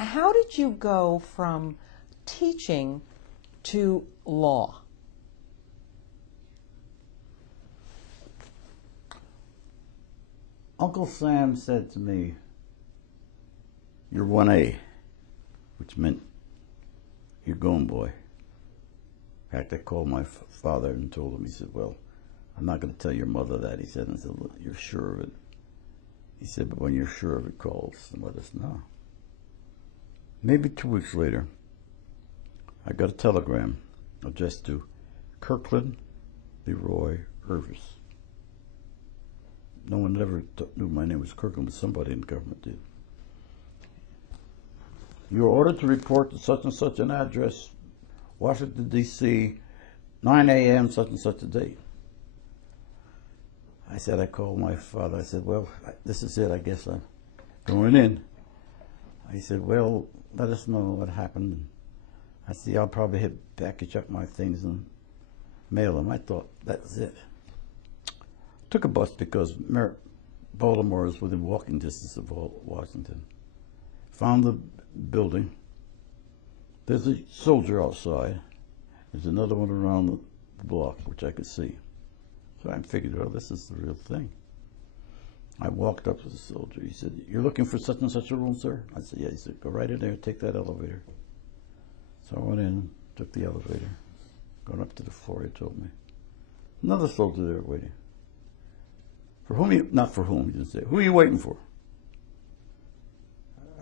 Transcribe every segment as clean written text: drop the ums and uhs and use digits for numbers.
How did you go from teaching to law? Uncle Sam said to me, "You're 1A," which meant you're going, boy. In fact, I called my father and told him, he said, "Well, I'm not going to tell your mother that." He said, "Well, you're sure of it?" He said, "But when you're sure of it, call us and let us know." Maybe 2 weeks later, I got a telegram addressed to Kirkland, Leroy, Irvis. No one ever knew my name was Kirkland, but somebody in government did. "You are ordered to report to such and such an address, Washington, D.C., 9 a.m., such and such a date." I called my father. I said, "Well, this is it. I guess I'm going in." He said, "Well, let us know what happened." I said, "I'll probably package up my things and mail them." I thought, that's it. Took a bus because Baltimore is within walking distance of Washington. Found the building. There's a soldier outside. There's another one around the block, which I could see. So I figured, well, this is the real thing. I walked up to the soldier. He said, "You're looking for such and such a room, sir?" I said, "Yeah." He said, "Go right in there, take that elevator." So I went in, took the elevator, going up to the floor, he told me. Another soldier there waiting. "For whom not for whom," he didn't say. "Who are you waiting for?"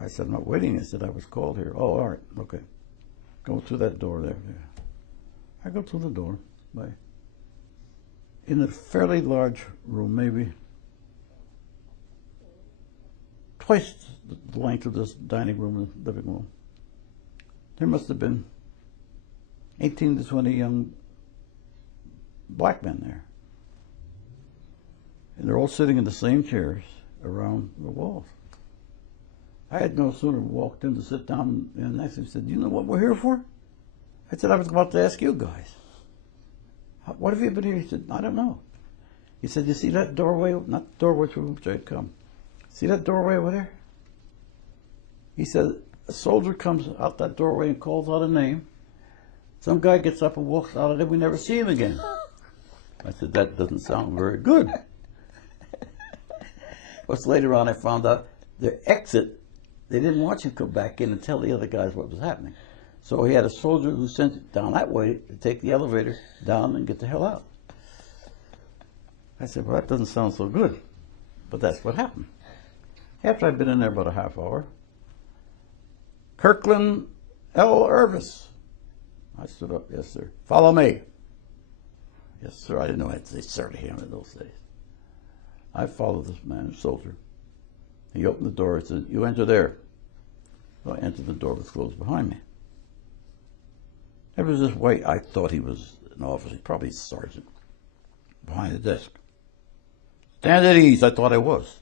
I said, "I'm not waiting." I said, "I was called here." "Oh, all right, okay. Go through that door there." I go through the door. In a fairly large room, maybe twice the length of this dining room and living room. There must have been 18 to 20 young black men there. And they're all sitting in the same chairs around the walls. I had no sooner walked in to sit down, and next he said, "You know what we're here for?" I said, "I was about to ask you guys. What have you been here?" He said, "I don't know." He said, "You see that doorway?" Not the doorway through which I had come. "See that doorway over there?" He said, "A soldier comes out that doorway and calls out a name. Some guy gets up and walks out of it. We never see him again." I said, "That doesn't sound very good." But later on I found out their exit, they didn't want you to come back in and tell the other guys what was happening. So he had a soldier who sent it down that way to take the elevator down and get the hell out. I said, "Well, that doesn't sound so good." But that's what happened. After I'd been in there about a half hour, "Kirkland L. Irvis." I stood up. "Yes, sir." "Follow me." "Yes, sir." I didn't know I had to say sir to him in those days. I followed this man, a soldier. He opened the door and said, "You enter there." So I entered, the door was closed behind me. There was this white, I thought he was an officer, probably a sergeant, behind the desk. "Stand at ease," I thought I was.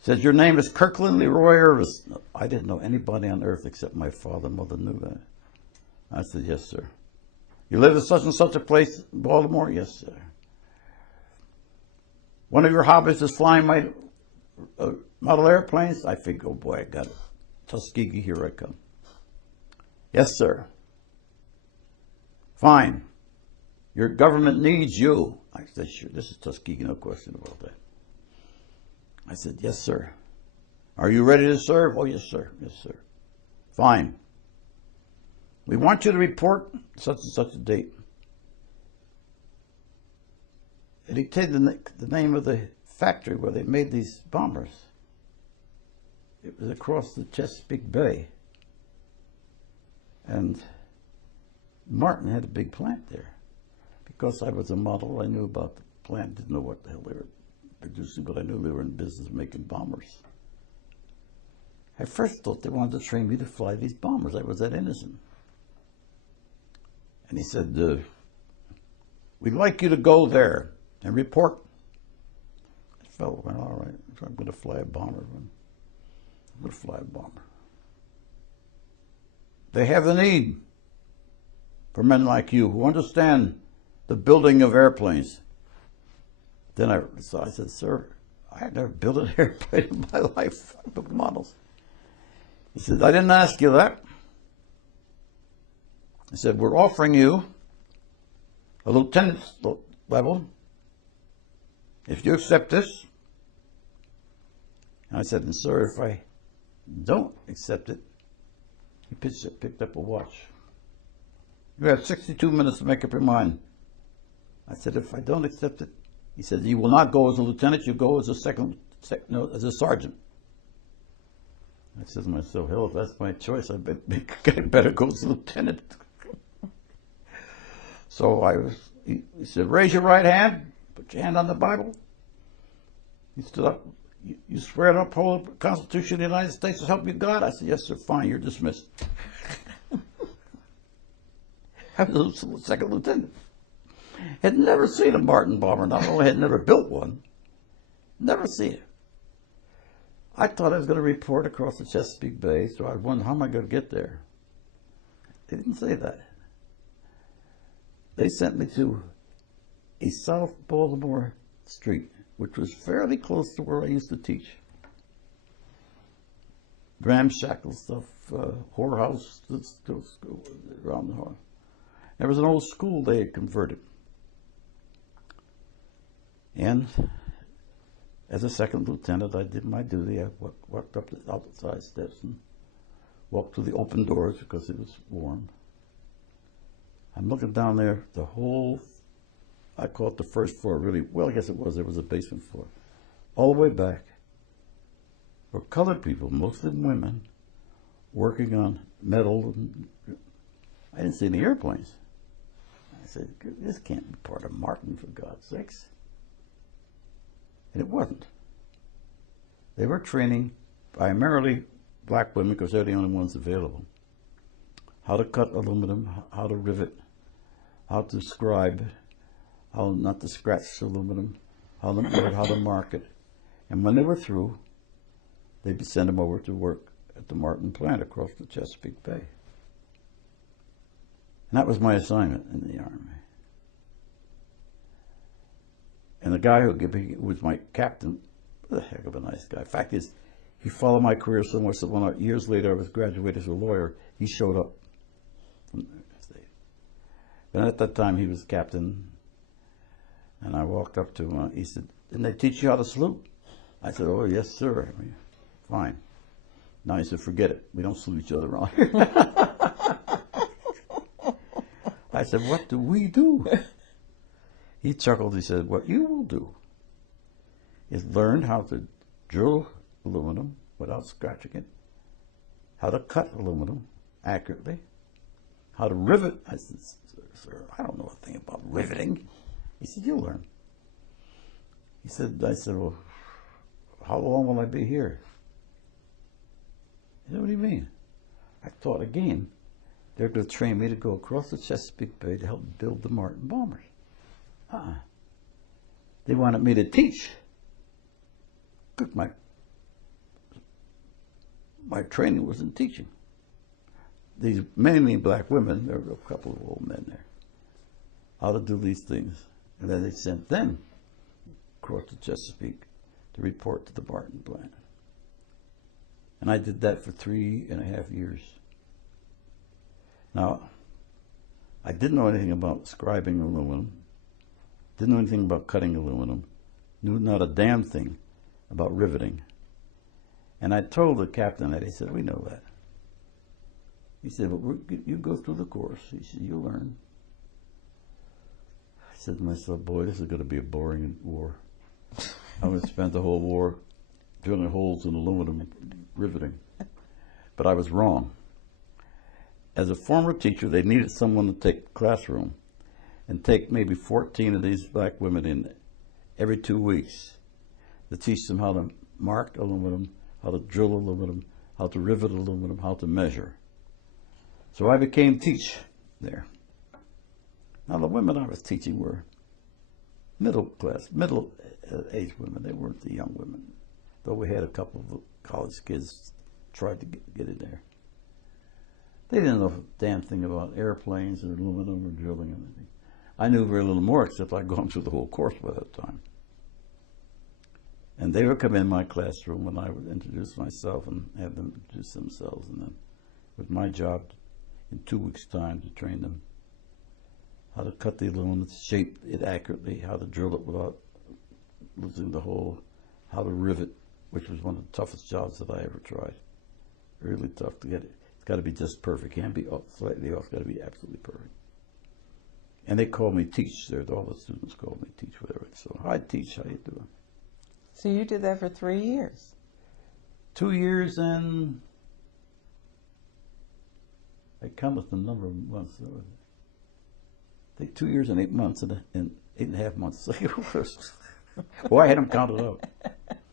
Says, "Your name is Kirkland Leroy Irvis." No, I didn't know anybody on earth except my father and mother knew that. I said, "Yes, sir." "You live in such and such a place in Baltimore?" "Yes, sir." "One of your hobbies is flying my model airplanes?" I figured, oh boy, I got it. Tuskegee, here I come. "Yes, sir." "Fine. Your government needs you." I said, "Sure, this is Tuskegee, no question about that." I said, "Yes, sir." "Are you ready to serve?" "Oh, yes, sir. Yes, sir." "Fine. We want you to report such and such a date." And he told the name of the factory where they made these bombers. It was across the Chesapeake Bay. And Martin had a big plant there. Because I was a model, I knew about the plant. Didn't know what the hell they were producing, but I knew they were in business making bombers. I first thought they wanted to train me to fly these bombers. I was that innocent. And he said, "We'd like you to go there and report." The fellow went, "All right, so I'm going to fly a bomber. I'm going to fly a bomber. They have the need for men like you who understand the building of airplanes." Then I said, "Sir, I had never built an airplane in my life. I built models. He said, I didn't ask you that. He said, we're offering you a lieutenant level if you accept this. And I said, and sir, if I don't accept it, he picked up a watch. You have 62 minutes to make up your mind. I said, if I don't accept it, he said, you will not go as a lieutenant, you go as a as a sergeant. I said to myself, hell, if that's my choice, I better go as a lieutenant. So he said, raise your right hand, put your hand on the Bible. He stood up, you swear to uphold the Constitution of the United States to help you God? I said, yes, sir, fine, you're dismissed. I was a second lieutenant. Had never seen a Martin bomber. Not only had never built one, never seen it. I thought I was going to report across the Chesapeake Bay, so I wondered, how am I going to get there? They didn't say that. They sent me to a South Baltimore street, which was fairly close to where I used to teach. Ramshackle stuff, whorehouse, around the horn. There was an old school they had converted. And as a second lieutenant, I did my duty. I walked up the outside steps and walked through the open doors because it was warm. I'm looking down there, the whole, I call it the first floor, really, well, I guess it was, there was a basement floor. All the way back were colored people, mostly women, working on metal. I didn't see any airplanes. I said, this can't be part of Martin, for God's sakes. And it wasn't. They were training primarily black women because they're the only ones available. How to cut aluminum, how to rivet, how to scribe, how not to scratch aluminum, how to mark it. And when they were through, they'd send them over to work at the Martin plant across the Chesapeake Bay. And that was my assignment in the Army. And the guy who was my captain, was a heck of a nice guy. Fact is, he followed my career so much that when years later I was graduated as a lawyer, he showed up. But at that time he was captain, and I walked up to him. He said, "Didn't they teach you how to salute?" I said, "Oh yes, sir." I mean, fine. Now he said, "Forget it. We don't salute each other around here." I said, "What do we do?" He chuckled. He said, "What you will do is learn how to drill aluminum without scratching it, how to cut aluminum accurately, how to rivet." I said, "Sir, I don't know a thing about riveting." He said, "You'll learn." I said, "Well, how long will I be here?" He said, "What do you mean?" I thought again, they're going to train me to go across the Chesapeake Bay to help build the Martin bombers. They wanted me to teach. My training was in teaching. These mainly black women, there were a couple of old men there, how to do these things. And then they sent them across the Chesapeake to report to the Martin plant. And I did that for 3.5 years. Now, I didn't know anything about scribing aluminum, didn't know anything about cutting aluminum, knew not a damn thing about riveting. And I told the captain that. He said, "We know that." He said, "But you go through the course." He said, "You'll learn." I said to myself, "Boy, this is going to be a boring war. I'm going to spend the whole war drilling holes in aluminum riveting." But I was wrong. As a former teacher, they needed someone to take the classroom and take maybe 14 of these black women in every 2 weeks to teach them how to mark aluminum, how to drill aluminum, how to rivet aluminum, how to measure. So I became teach there. Now the women I was teaching were middle-aged women. They weren't the young women, though we had a couple of college kids tried to get in there. They didn't know a damn thing about airplanes or aluminum or drilling or anything. I knew very little more, except I'd gone through the whole course by that time. And they would come in my classroom and I would introduce myself and have them introduce themselves. And then it was my job in 2 weeks' time to train them how to cut the aluminum, shape it accurately, how to drill it without losing the hole, how to rivet, which was one of the toughest jobs that I ever tried. Really tough to get it. It's got to be just perfect. Can't be slightly off. It's got to be absolutely perfect. And they called me Teach. All the students called me Teach, whatever. So, hi, Teach. How you doing? So you did that for 3 years. 2 years and I counted the number of months. I think 2 years and 8 months and 8.5 months. Well, I had them counted out.